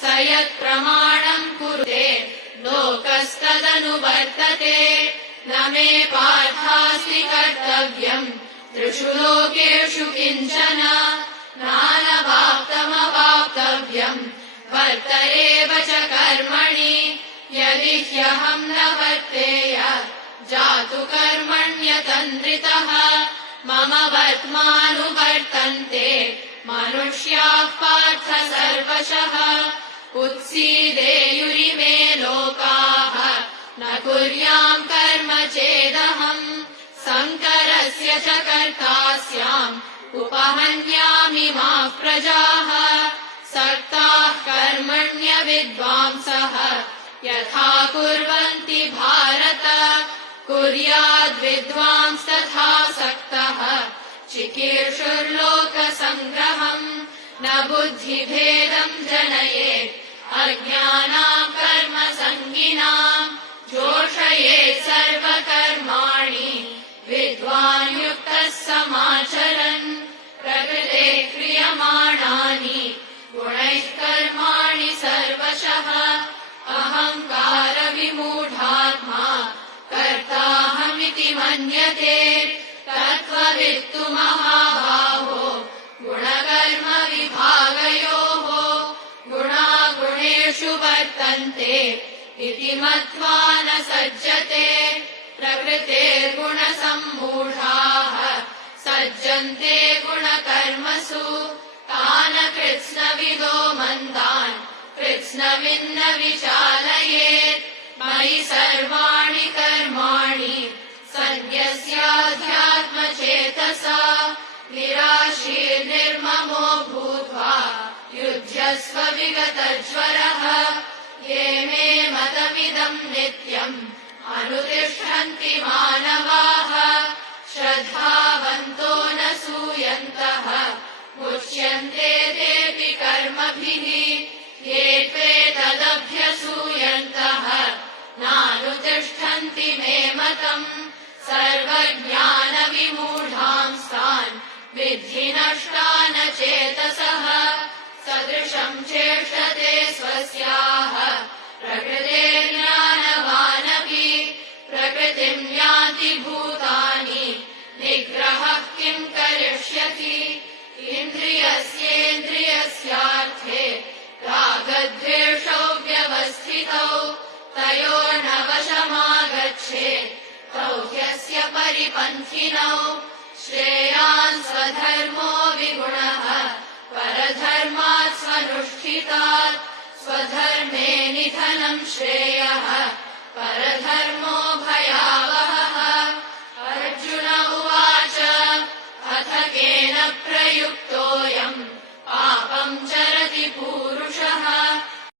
स यत्प्रमाणम् कुरुते लोकस्तदनुवर्तते न मे पार्थास्ति कर्तव्यम् त्रिषु लोकेषु किञ्चन नानवाप्तमवाप्तव्यम् वर्त एव च कर्मणि यदि ह्यहम् न वर्तेय जातु कर्मण्यतन्द्रितः मम वर्त्मानुवर्तन्ते मनुष्याः पार्थ सर्वशः उत्सीदेयुरिमे लोकाः न कुर्याम् कर्म चेदहम् शङ्करस्य च कर्ता स्याम् उपहन्यामि माः प्रजाः सक्ताः कर्मण्यविद्वांसः यथा कुर्वन्ति भारत कुर्याद्विद्वांस्तथा सक्तः चिकीर्षुर्लोकसङ्ग्रहम् न बुद्धिभेदम् जनयेत् अज्ञानाम् कर्मसङ्गिनाम् जोषयेत् सर्वकर्माणि विद्वान् युक्तः समाचरन् प्रकृते क्रियमाणानि गुणैः कर्माणि सर्वशः अहङ्कारविमूढात्मा कर्ताहमिति मन्यते तत्त्ववित्तु महाबाहो गुणकर्मविभागयोः गुणागुणेषु वर्तन्ते इति मत्वा न सज्जते प्रकृतेर्गुणसम्मूढाः सज्जन्ते गुणकर्मसु तान् कृत्स्नविदो मन्दान् कृत्स्नविन्न विचालयेत् मयि सर्वाणि कर्माणि सन्न्यस्याध्यात्मचेतसा निराशीर्निर्ममो भूत्वा युध्यस्व विगतज्वरः ये मे मतमिदम् नित्यम् अनुतिष्ठन्ति मानवाः श्रद्धावन्तो न सूयन्तः मुच्यन्ते तेऽपि कर्मभिः ये त्वेतदभ्यसूयन्तः नानुतिष्ठन्ति मे मतम् सर्वज्ञानविमूढांस्तान् विद्धि नष्टान चेतसः सदृशम् चेष्टते स्वस्याः प्रकृतेर्ज्ञानवानपि प्रकृतिम् यान्ति भूतानि निग्रहः किम् करिष्यति इन्द्रियस्येन्द्रियस्यार्थे रागद्वेषौ व्यवस्थितौ तयोर्न वशमागच्छेत् तौ ह्यस्य परिपन्थिनौ श्रेयान् स्वधर्मो विगुणः परधर्मात् स्वनुष्ठितात् स्वधर्मे निधनम् श्रेयः